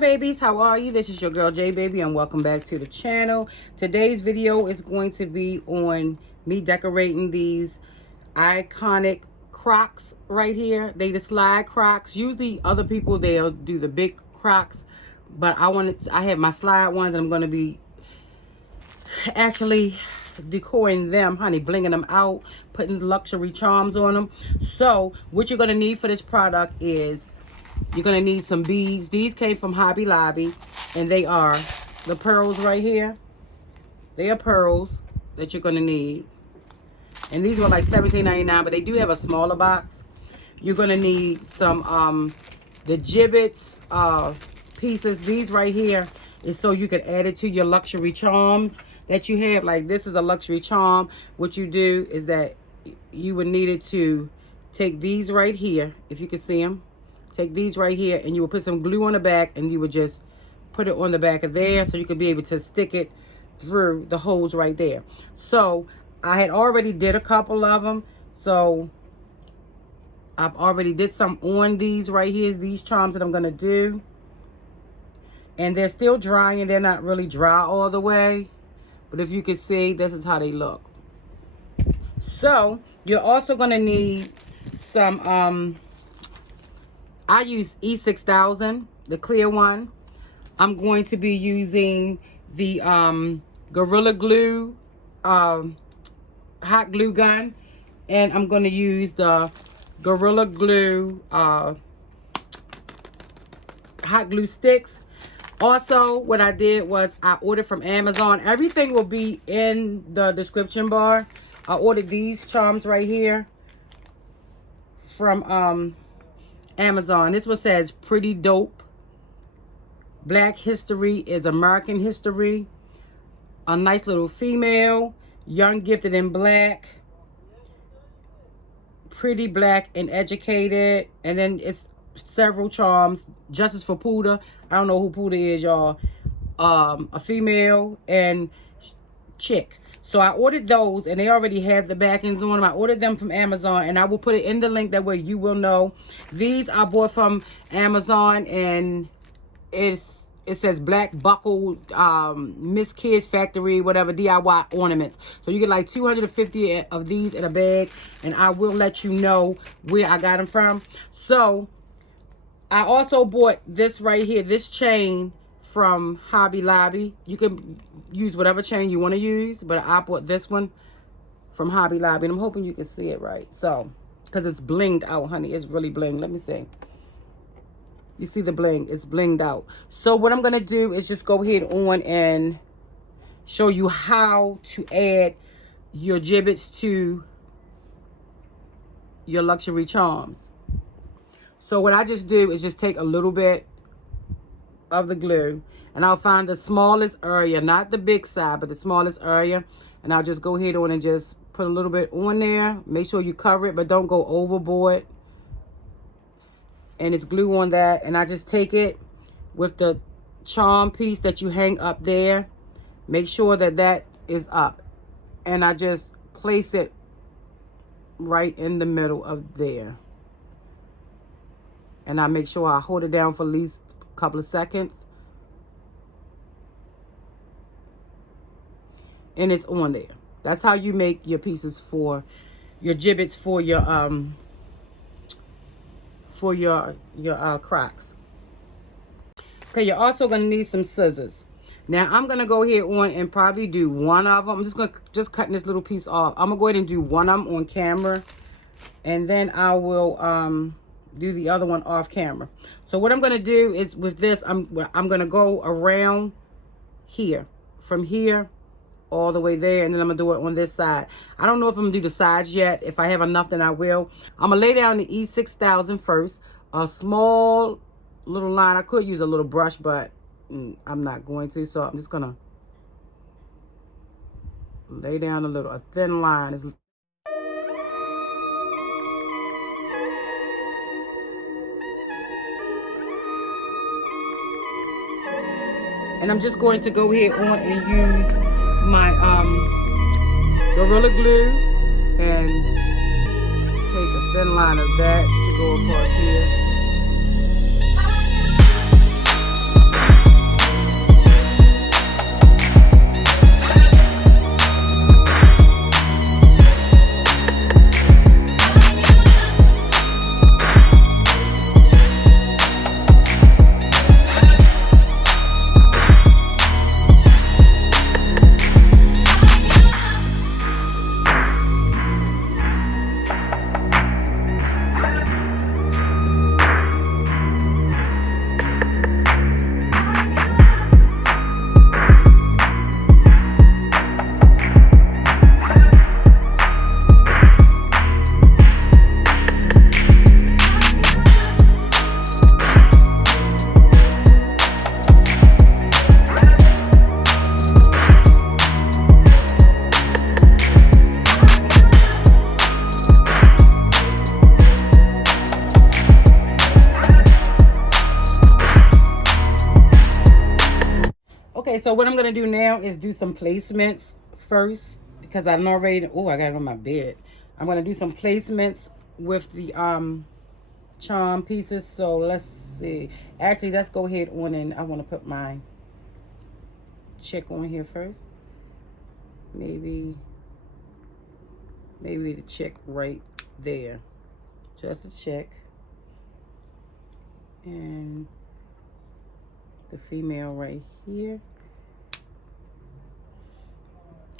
babies, how are you? This is your girl J Baby and welcome back to the channel. Today's video is going to be on me decorating these iconic Crocs right here. They the slide Crocs. Usually other people, they'll do the big Crocs, but I have my slide ones and I'm going to be actually decorating them, honey, blinging them out, putting luxury charms on them. So what you're going to need for this product is you're going to need some beads. These came from Hobby Lobby, and they are the pearls right here. They are pearls that you're going to need. And these were like $17.99, but they do have a smaller box. You're going to need some, the gibbets pieces. These right here is so you can add it to your luxury charms that you have. Like this is a luxury charm. What you do is that you would need it to take these right here, if you can see them. Take these right here and you will put some glue on the back and you would just put it on the back of there so you could be able to stick it through the holes right there. So I had already did a couple of them. So I've already did some on these right here, these charms that I'm going to do. And they're still drying. They're not really dry all the way. But if you can see, this is how they look. So you're also going to need some... I use E6000, the clear one. I'm going to be using the Gorilla Glue hot glue gun. And I'm going to use the Gorilla Glue hot glue sticks. Also, what I did was I ordered from Amazon. Everything will be in the description bar. I ordered these charms right here from Amazon. This one says pretty dope. Black history is American history. A nice little female. Young, gifted, and black. Pretty black and educated. And then it's several charms. Justice for Puda. I don't know who Puda is, y'all. A female and chick. So I ordered those, and they already have the backings on them. I ordered them from Amazon, and I will put it in the link. That way you will know. These I bought from Amazon, and it says Black Buckle, Miss Kids Factory, whatever, DIY ornaments. So you get like 250 of these in a bag, and I will let you know where I got them from. So I also bought this right here, this chain from Hobby Lobby. You can use whatever chain you want to use, but I bought this one from Hobby Lobby, and I'm hoping you can see it right. So, because it's blinged out, honey. It's really blinged. Let me see. You see the bling? It's blinged out. So what I'm going to do is just go ahead on and show you how to add your gibbets to your luxury charms. So what I just do is just take a little bit of the glue, and I'll find the smallest area, not the big side, but the smallest area, and I'll just go ahead on and just put a little bit on there. Make sure you cover it, but don't go overboard. And it's glue on that, and I just take it with the charm piece that you hang up there. Make sure that that is up, and I just place it right in the middle of there, and I make sure I hold it down for at least couple of seconds, and it's on there. That's how you make your pieces for your gibbets for your Crocs. Okay, you're also going to need some scissors. Now I'm going to go ahead on and probably do one of them. I'm just going to cutting this little piece off. I'm going to go ahead and do one of them on camera, and then I will do the other one off camera. So what I'm going to do is with this, I'm going to go around here, from here all the way there, and then I'm going to do it on this side. I don't know if I'm going to do the sides yet. If I have enough, then I will. I'm going to lay down the E6000 first. A small little line. I could use a little brush, but I'm not going to. So I'm just going to lay down a thin line. And I'm just going to go ahead on and use my Gorilla Glue and take a thin line of that to go across here. Okay, so what I'm going to do now is do some placements first. Because I'm already... Oh, I got it on my bed. I'm going to do some placements with the charm pieces. So let's see. Actually, let's go ahead on and I want to put my check on here first. Maybe the check right there. Just a check. And the female right here.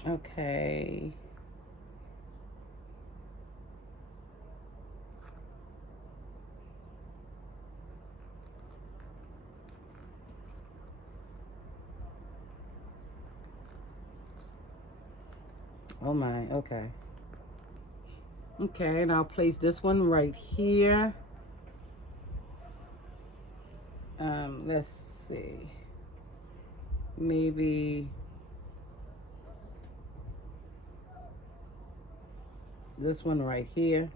Okay. Oh my, okay. Okay, and I'll place this one right here. Let's see. Maybe this one right here.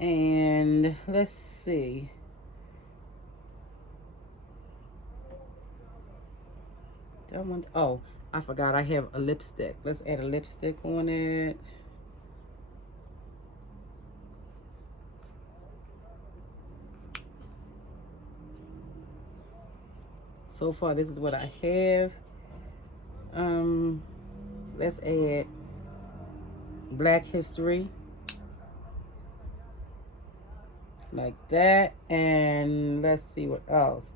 And let's see. That one, oh, I forgot I have a lipstick. Let's add a lipstick on it. So far, this is what I have. Let's add Black History. Like that. And let's see what else.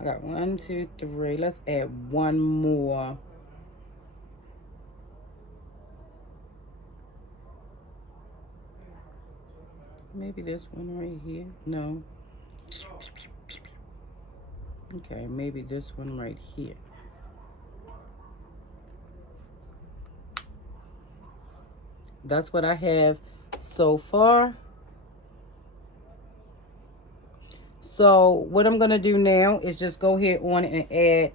I got 1, 2, 3. Let's add one more. Maybe this one right here. No. Okay, maybe this one right here. That's what I have so far. So what I'm going to do now is just go ahead on and add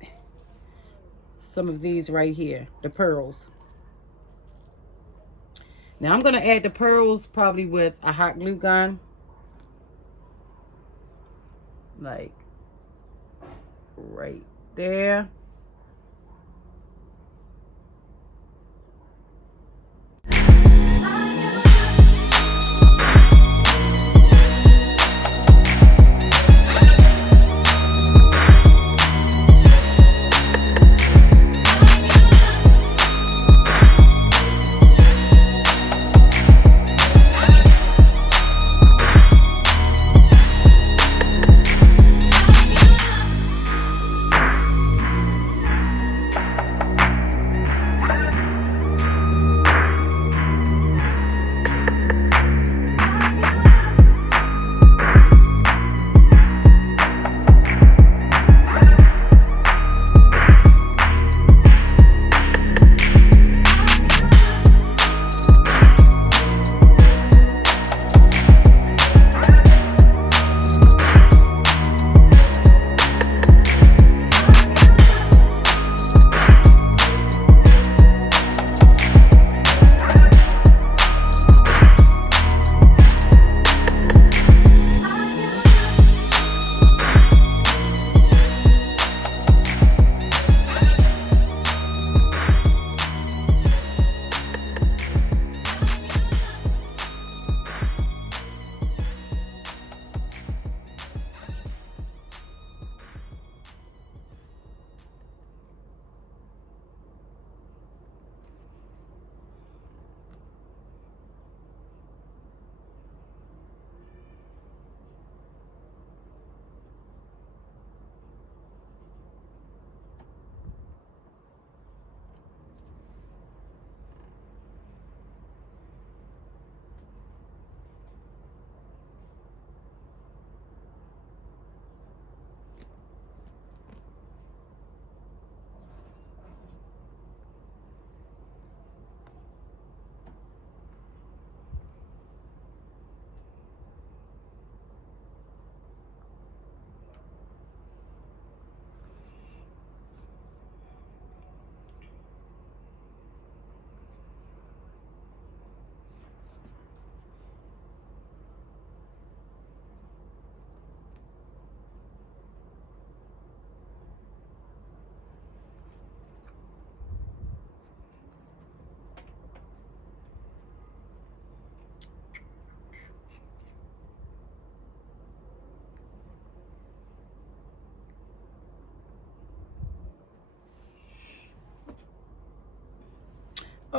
some of these right here, the pearls. Now I'm going to add the pearls probably with a hot glue gun. Like right there.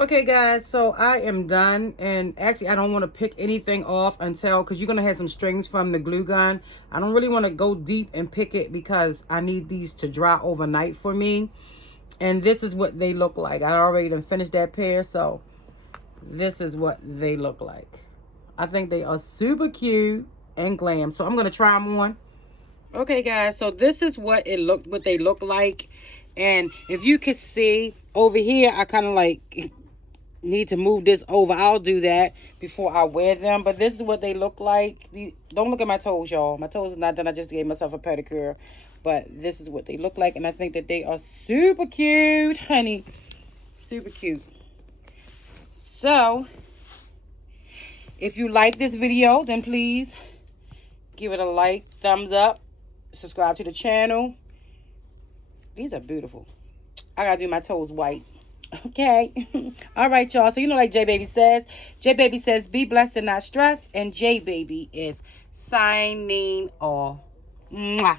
Okay, guys, so I am done. And actually, I don't want to pick anything off until, because you're going to have some strings from the glue gun. I don't really want to go deep and pick it because I need these to dry overnight for me. And this is what they look like. I already done finished that pair, so this is what they look like. I think they are super cute and glam. So I'm going to try them on. Okay, guys, so this is what they look like. And if you can see over here, I kind of like need to move this over. I'll do that before I wear them. But this is what they look like. Don't look at my toes, y'all. My toes are not done. I just gave myself a pedicure. But this is what they look like. And I think that they are super cute, honey. Super cute. So, if you like this video, then please give it a like, thumbs up, subscribe to the channel. These are beautiful. I gotta do my toes white. Okay. All right, y'all. So, you know, like J Baby says, be blessed and not stressed. And J Baby is signing off. Mwah.